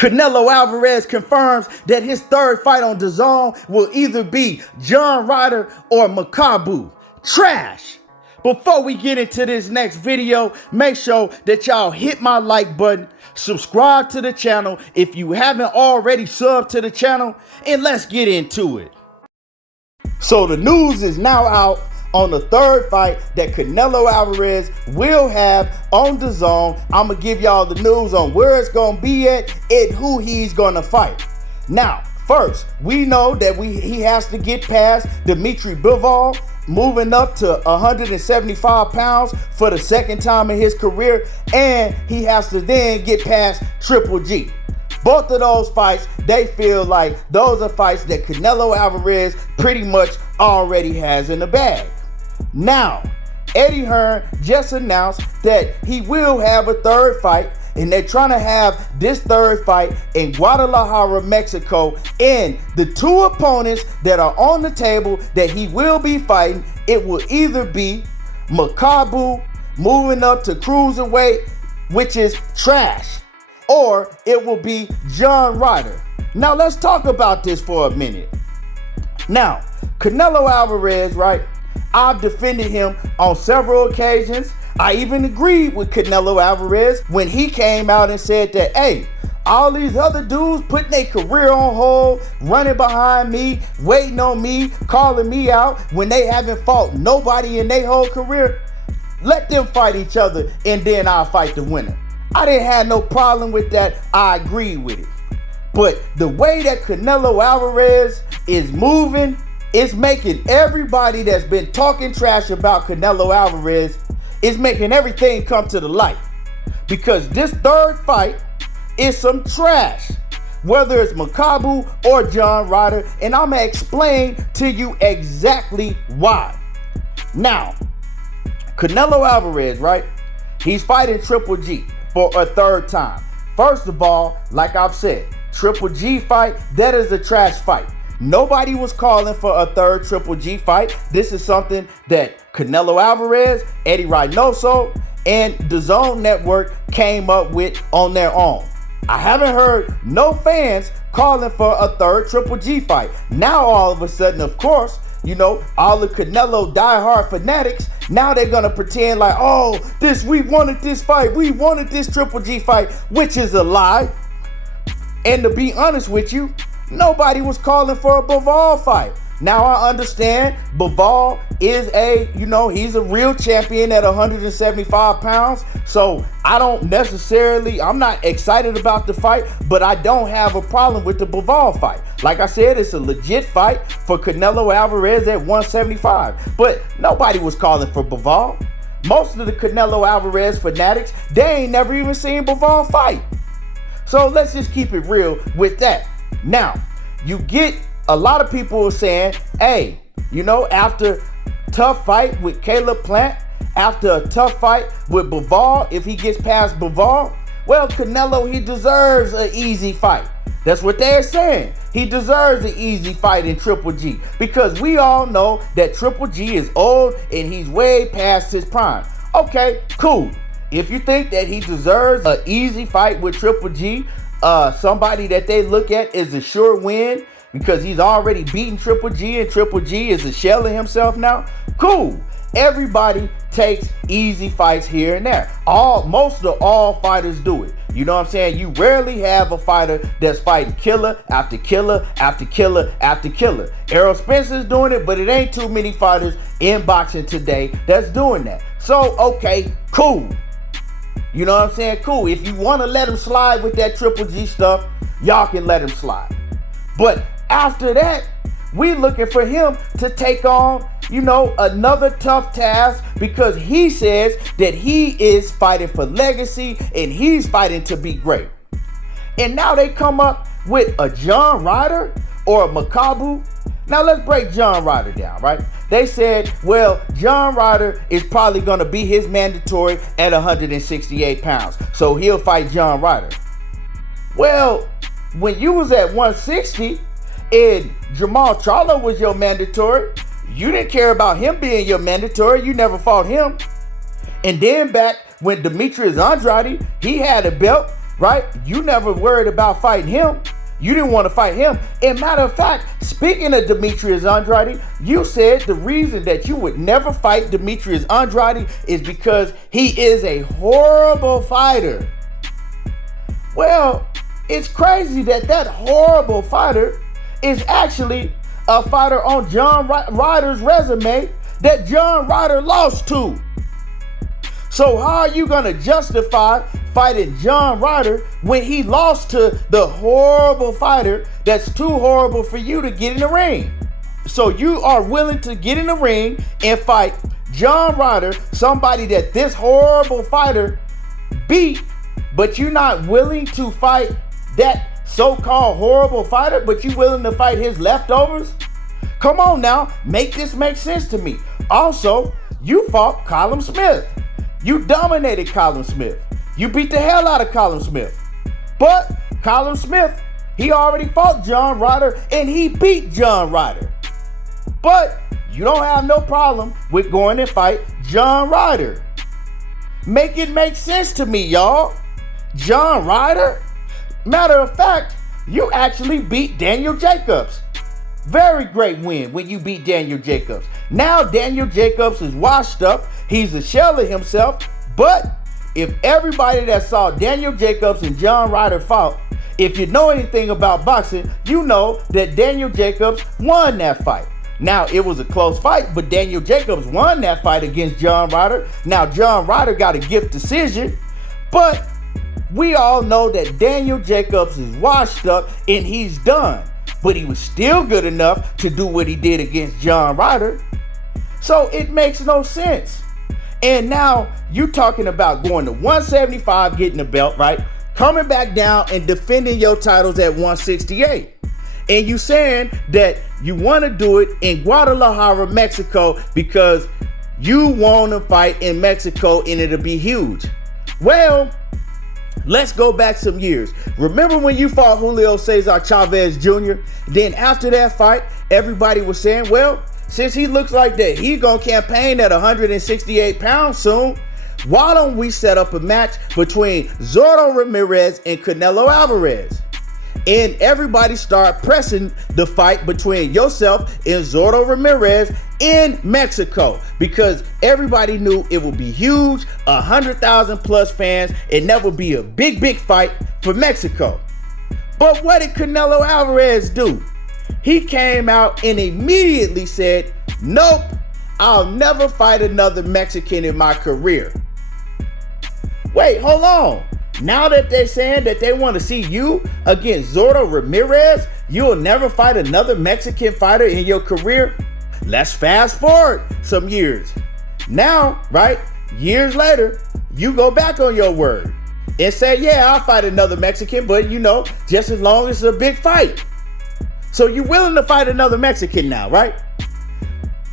Canelo Alvarez confirms that his third fight on Dazn will either be John Ryder or Makabu. Trash! Before we get into this next video, make sure that y'all hit my like button, subscribe to the channel if you haven't already subbed to the channel, and let's get into it. So the news is now out on the third fight that Canelo Alvarez will have on Dazn. I'm going to give y'all the news on where it's going to be at and who he's going to fight. Now, first, we know that he has to get past Dmitry Bivol, moving up to 175 pounds for the second time in his career, and he has to then get past Triple G. Both of those fights, they feel like those are fights that Canelo Alvarez pretty much already has in the bag. Now, Eddie Hearn just announced that he will have a third fight, and they're trying to have this third fight in Guadalajara, Mexico. And the two opponents that are on the table that he will be fighting, it will either be Makabu moving up to cruiserweight, which is trash, or it will be John Ryder. Now, let's talk about this for a minute. Now, Canelo Alvarez, right? I've defended him on several occasions. I even agreed with Canelo Alvarez when he came out and said that, hey, all these other dudes putting their career on hold, running behind me, waiting on me, calling me out when they haven't fought nobody in their whole career. Let them fight each other and then I'll fight the winner. I didn't have no problem with that. I agree with it. But the way that Canelo Alvarez is moving, it's making everybody that's been talking trash about Canelo Alvarez, is making everything come to the light. Because this third fight is some trash, whether it's Makabu or John Ryder, and I'm going to explain to you exactly why. Now, Canelo Alvarez, right? He's fighting Triple G for a third time. First of all, like I've said, Triple G fight, that is a trash fight. Nobody was calling for a third Triple G fight. This is something that Canelo Alvarez, Eddie Reynoso, and the Dazn Network came up with on their own. I haven't heard no fans calling for a third Triple G fight. Now, all of a sudden, of course, you know, all the Canelo diehard fanatics, now they're going to pretend like, oh, we wanted this fight. We wanted this Triple G fight, which is a lie. And to be honest with you, nobody was calling for a Bivol fight. Now I understand Bivol is he's a real champion at 175 pounds. So I'm not excited about the fight, but I don't have a problem with the Bivol fight. Like I said, it's a legit fight for Canelo Alvarez at 175. But nobody was calling for Bivol. Most of the Canelo Alvarez fanatics, they ain't never even seen Bivol fight. So let's just keep it real with that. Now, you get a lot of people saying, hey, after tough fight with Caleb Plant, after a tough fight with Bivol, if he gets past Bivol, well, Canelo, he deserves an easy fight. That's what they're saying. He deserves an easy fight in Triple G because we all know that Triple G is old and he's way past his prime. Okay, cool. If you think that he deserves an easy fight with Triple G, somebody that they look at is a sure win because he's already beaten Triple G and Triple G is a shell of himself now, cool. Everybody takes easy fights here and there. Most of all fighters do it. You know what I'm saying? You rarely have a fighter that's fighting killer after killer after killer after killer. Errol Spencer's doing it, but it ain't too many fighters in boxing today that's doing that. So, okay, cool. You know what I'm saying? Cool. If you want to let him slide with that Triple G stuff, y'all can let him slide. But after that, we looking for him to take on, another tough task because he says that he is fighting for legacy and he's fighting to be great. And now they come up with a John Ryder or a Makabu. Now let's break John Ryder down, right? They said, well, John Ryder is probably going to be his mandatory at 168 pounds. So he'll fight John Ryder. Well, when you was at 160 and Jamal Charlo was your mandatory, you didn't care about him being your mandatory. You never fought him. And then back when Demetrius Andrade, he had a belt, right? You never worried about fighting him. You didn't want to fight him. And matter of fact, speaking of Demetrius Andrade, you said the reason that you would never fight Demetrius Andrade is because he is a horrible fighter. Well, it's crazy that horrible fighter is actually a fighter on John Ryder's resume that John Ryder lost to. So how are you going to justify fighting John Ryder when he lost to the horrible fighter that's too horrible for you to get in the ring? So you are willing to get in the ring and fight John Ryder, somebody that this horrible fighter beat, but you're not willing to fight that so-called horrible fighter, but you're willing to fight his leftovers? Come on now, make this make sense to me. Also, you fought Callum Smith. You dominated Callum Smith. You beat the hell out of Callum Smith. But Callum Smith, he already fought John Ryder and he beat John Ryder. But you don't have no problem with going and fight John Ryder. Make it make sense to me, y'all. John Ryder? Matter of fact, you actually beat Daniel Jacobs. Very great win when you beat Daniel Jacobs. Now Daniel Jacobs is washed up. He's a shell of himself. But if everybody that saw Daniel Jacobs and John Ryder fought, if you know anything about boxing, you know that Daniel Jacobs won that fight. Now, it was a close fight, but Daniel Jacobs won that fight against John Ryder. Now, John Ryder got a gift decision, but we all know that Daniel Jacobs is washed up and he's done. But he was still good enough to do what he did against John Ryder. So it makes no sense. And now you talking about going to 175, getting the belt, right? Coming back down and defending your titles at 168. And you saying that you want to do it in Guadalajara, Mexico, because you want to fight in Mexico and it'll be huge. Well, let's go back some years. Remember when you fought Julio Cesar Chavez Jr.? Then after that fight, everybody was saying, well, since he looks like that he's going to campaign at 168 pounds soon, why don't we set up a match between Zorro Ramirez and Canelo Alvarez? And everybody start pressing the fight between yourself and Zorro Ramirez in Mexico because everybody knew it would be huge, 100,000 plus fans, and that would be a big fight for Mexico. But what did Canelo Alvarez do? He came out and immediately said, nope, I'll never fight another Mexican in my career. Wait, hold on. Now that they're saying that they want to see you against Zorro Ramirez, you'll never fight another Mexican fighter in your career? Let's fast forward some years. Now, right, years later, you go back on your word and say, yeah, I'll fight another Mexican, but just as long as it's a big fight. So you're willing to fight another Mexican now, right?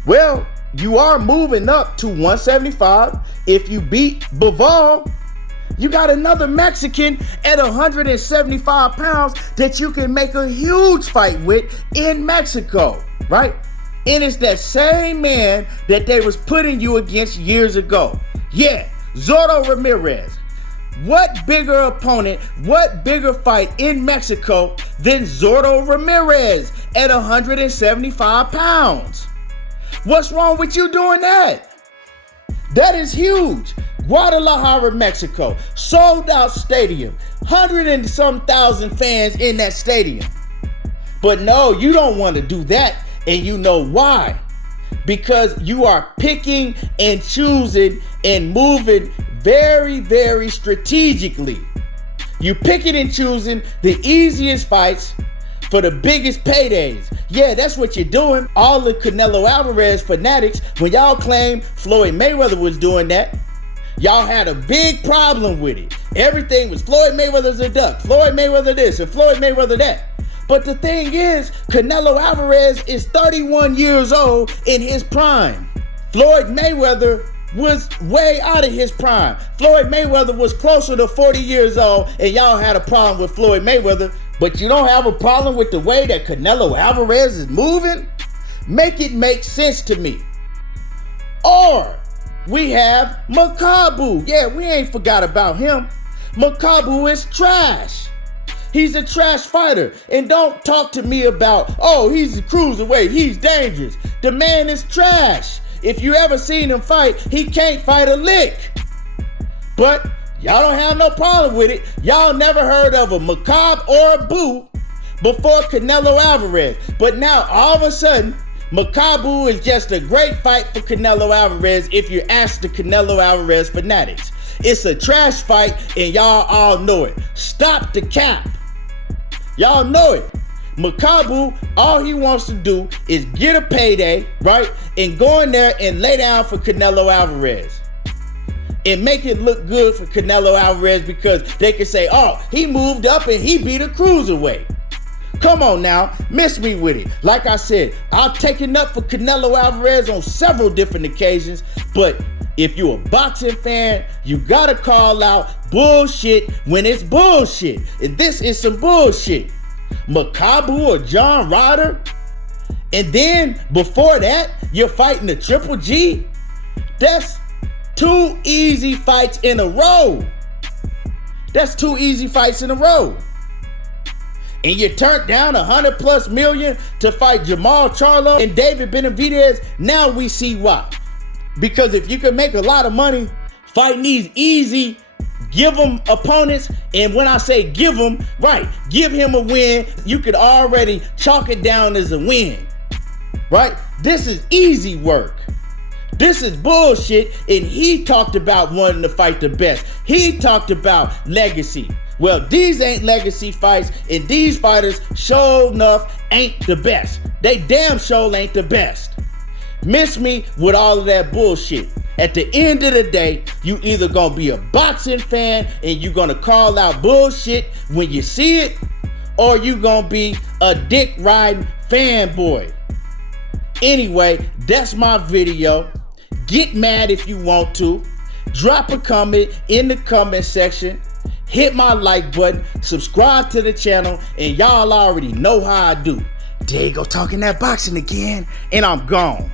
Well, you are moving up to 175. If you beat Bivol, you got another Mexican at 175 pounds that you can make a huge fight with in Mexico, right? And it's that same man that they was putting you against years ago. Yeah, Zorro Ramirez. What bigger opponent, what bigger fight in Mexico than Zorro Ramirez at 175 pounds? What's wrong with you doing that? That is huge. Guadalajara, Mexico, sold out stadium, 100 and some thousand fans in that stadium. But no, you don't want to do that, and you know why? Because you are picking and choosing and moving very strategically. You picking and choosing the easiest fights for the biggest paydays. Yeah, that's what you're doing. All the Canelo Alvarez fanatics, when y'all claim Floyd Mayweather was doing that, y'all had a big problem with it. Everything was Floyd Mayweather's a duck, Floyd Mayweather this, and Floyd Mayweather that. But the thing is, Canelo Alvarez is 31 years old in his prime. Floyd Mayweather was way out of his prime. Floyd Mayweather was closer to 40 years old, and y'all had a problem with Floyd Mayweather, but you don't have a problem with the way that Canelo Alvarez is moving? Make it make sense to me. Or we have Makabu. Yeah, we ain't forgot about him. Makabu is trash. He's a trash fighter. And don't talk to me about, oh, he's a cruiserweight, he's dangerous. The man is trash. If you ever seen him fight, he can't fight a lick. But y'all don't have no problem with it. Y'all never heard of a Macabre or a Boo before Canelo Alvarez. But now, all of a sudden, Makabu is just a great fight for Canelo Alvarez if you ask the Canelo Alvarez fanatics. It's a trash fight and y'all all know it. Stop the cap. Y'all know it. Makabu, all he wants to do is get a payday, right? And go in there and lay down for Canelo Alvarez. And make it look good for Canelo Alvarez because they can say, oh, he moved up and he beat a cruiserweight. Come on now, miss me with it. Like I said, I've taken up for Canelo Alvarez on several different occasions, but if you're a boxing fan, you gotta call out bullshit when it's bullshit. And this is some bullshit. Makabu or John Ryder? And then before that, you're fighting the Triple G? That's 2 easy fights in a row. That's 2 easy fights in a row. And you turned down $100+ million to fight Jamal Charlo and David Benavidez. Now we see why. Because if you can make a lot of money fighting these easy, give them opponents, and when I say give them, right, give him a win, you could already chalk it down as a win, right? This is easy work. This is bullshit, and he talked about wanting to fight the best. He talked about legacy. Well, these ain't legacy fights, and these fighters sure enough ain't the best. They damn sure ain't the best. Miss me with all of that bullshit. At the end of the day, you either gonna be a boxing fan and you gonna call out bullshit when you see it, or you gonna be a dick riding fanboy. Anyway, that's my video. Get mad if you want to. Drop a comment in the comment section. Hit my like button. Subscribe to the channel. And y'all already know how I do. There you go, talking that boxing again. And I'm gone.